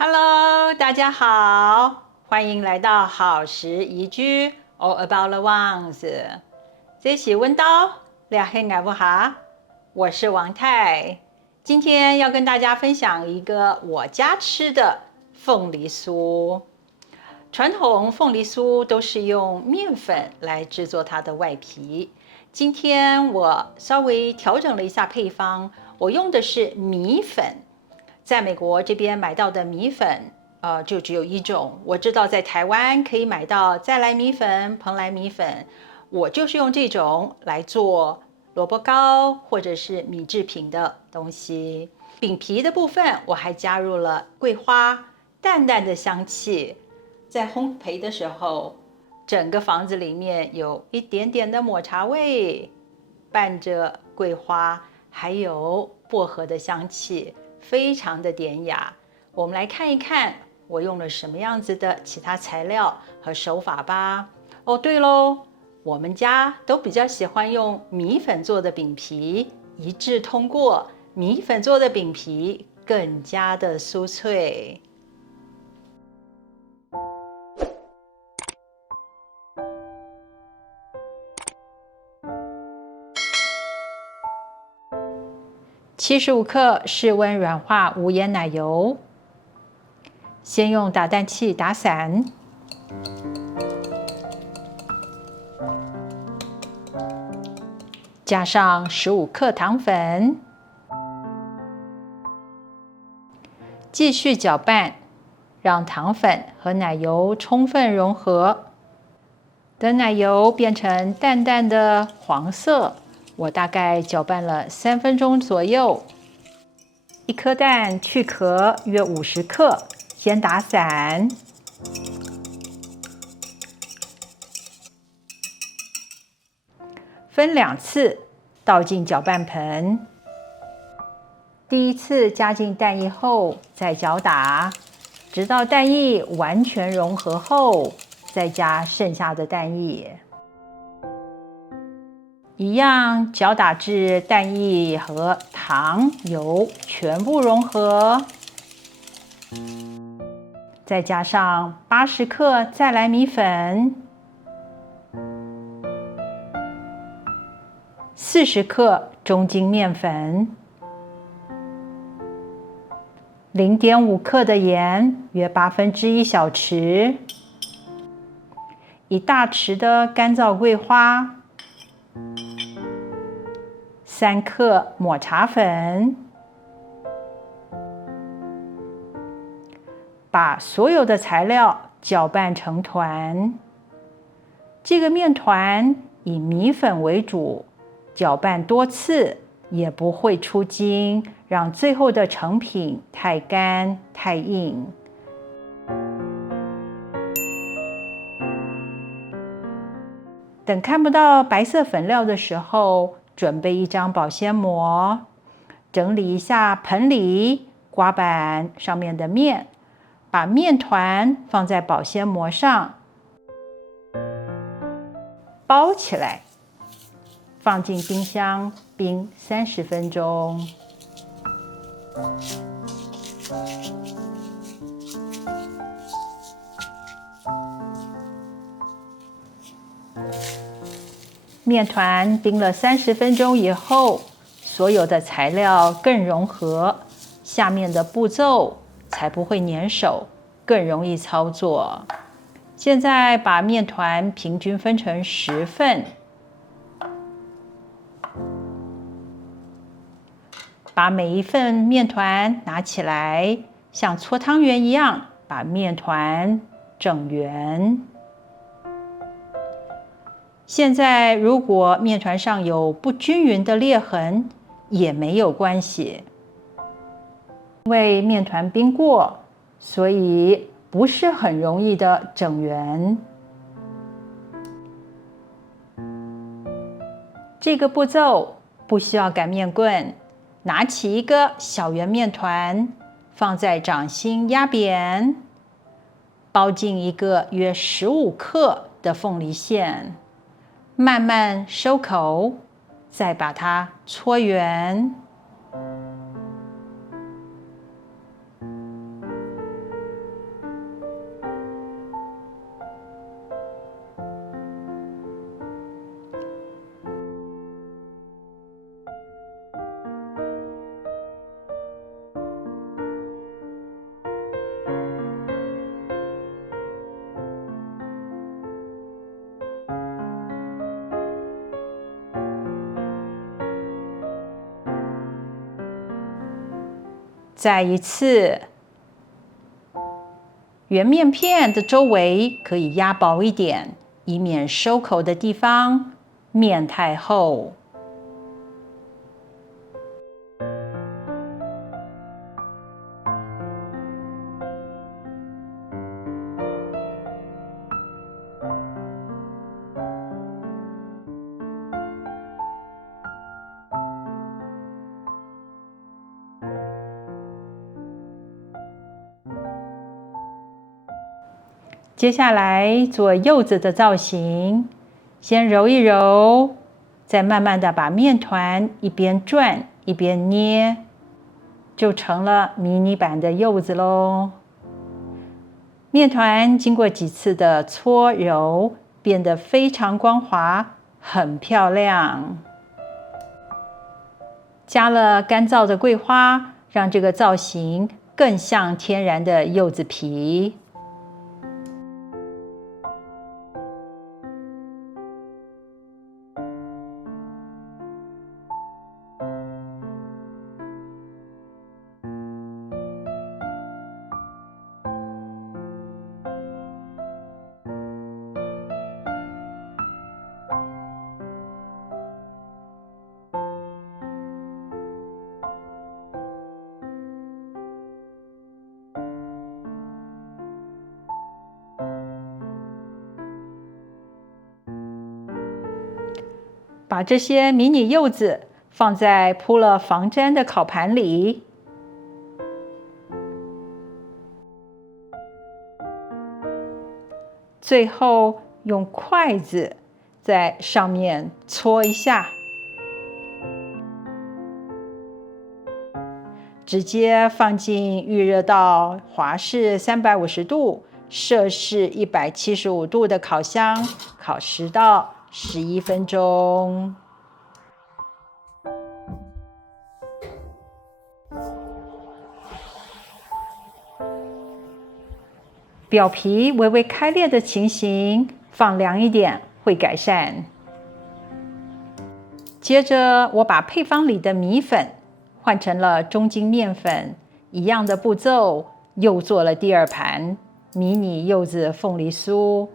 Hello，大家好，欢迎来到好时宜居 All About the Ones。这是温刀俩黑矮不哈，我是王太。今天要跟大家分享一个我家吃的凤梨酥。传统凤梨酥都是用面粉来制作它的外皮，今天我稍微调整了一下配方，我用的是米粉。在美国这边买到的米粉，就只有一种。我知道在台湾可以买到再来米粉、蓬莱米粉，我就是用这种来做萝卜糕或者是米制品的东西。饼皮的部分我还加入了桂花，淡淡的香气。在烘焙的时候，整个房子里面有一点点的抹茶味，伴着桂花还有薄荷的香气。非常的典雅。我们来看一看我用了什么样子的其他材料和手法吧。哦，对喽，我们家都比较喜欢用米粉做的饼皮，一致通过。米粉做的饼皮更加的酥脆。75克室温软化无盐奶油，先用打蛋器打散，加上15克糖粉，继续搅拌，让糖粉和奶油充分融合。等奶油变成淡淡的黄色，我大概搅拌了3分钟左右。一颗蛋去壳约50克，先打散。分2次倒进搅拌盆。第一次加进蛋液后，再搅打，直到蛋液完全融合后，再加剩下的蛋液。一样搅打至蛋液和糖油全部融合，再加上80克再来米粉、40克中筋面粉、0.5克的盐，约1/8小匙，1大匙的干燥桂花。3克抹茶粉，把所有的材料搅拌成团。这个面团以米粉为主，搅拌多次也不会出筋，让最后的成品太干太硬。等看不到白色粉料的时候，准备一张保鲜膜，整理一下盆里、刮板上面的面，把面团放在保鲜膜上，包起来，放进冰箱冰30分钟。面团冰了30分钟以后，所有的材料更融合，下面的步骤才不会粘手，更容易操作。现在把面团平均分成10份，把每一份面团拿起来，像搓汤圆一样，把面团整圆。现在如果面团上有不均匀的裂痕，也没有关系，因为面团冰过，所以不是很容易的整圆。这个步骤不需要擀面棍，拿起一个小圆面团，放在掌心压扁，包进一个约15克的凤梨馅。慢慢收口，再把它搓圆。再一次，圆面片的周围可以压薄一点，以免收口的地方面太厚。接下来做柚子的造型，先揉一揉，再慢慢的把面团一边转一边捏，就成了迷你版的柚子咯。面团经过几次的搓揉，变得非常光滑，很漂亮。加了干燥的桂花，让这个造型更像天然的柚子皮。把这些迷你柚子放在铺了防粘的烤盘里，最后用筷子在上面搓一下，直接放进预热到华氏350度、摄氏175度的烤箱，烤10到11分钟。表皮微微开裂的情形，放凉一点会改善。接着，我把配方里的米粉换成了中筋面粉，一样的步骤，又做了第2盘迷你柚子凤梨酥。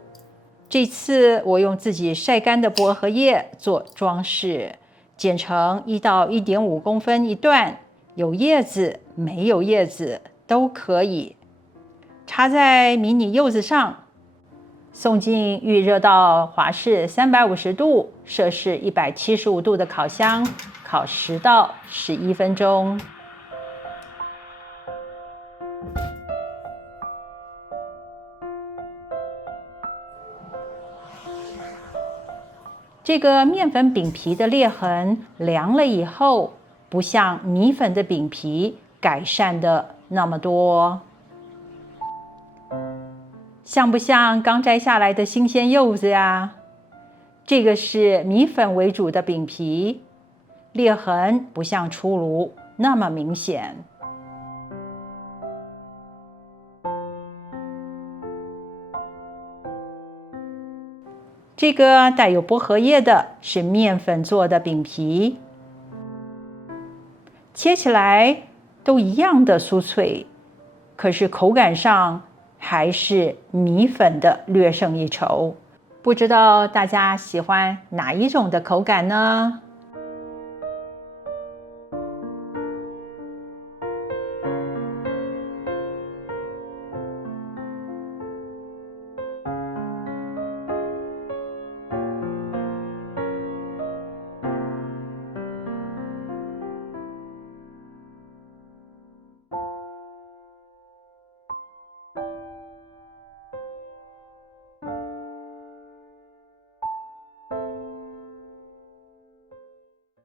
这次我用自己晒干的薄荷叶做装饰，剪成1到1.5公分一段，有叶子没有叶子都可以。插在迷你柚子上，送进预热到华氏350度、摄氏175度的烤箱，烤10到11分钟。这个面粉饼皮的裂痕凉了以后，不像米粉的饼皮改善的那么多。像不像刚摘下来的新鲜柚子呀？这个是米粉为主的饼皮，裂痕不像出炉那么明显。这个带有薄荷叶的是面粉做的饼皮，切起来都一样的酥脆，可是口感上还是米粉的略胜一筹。不知道大家喜欢哪一种的口感呢？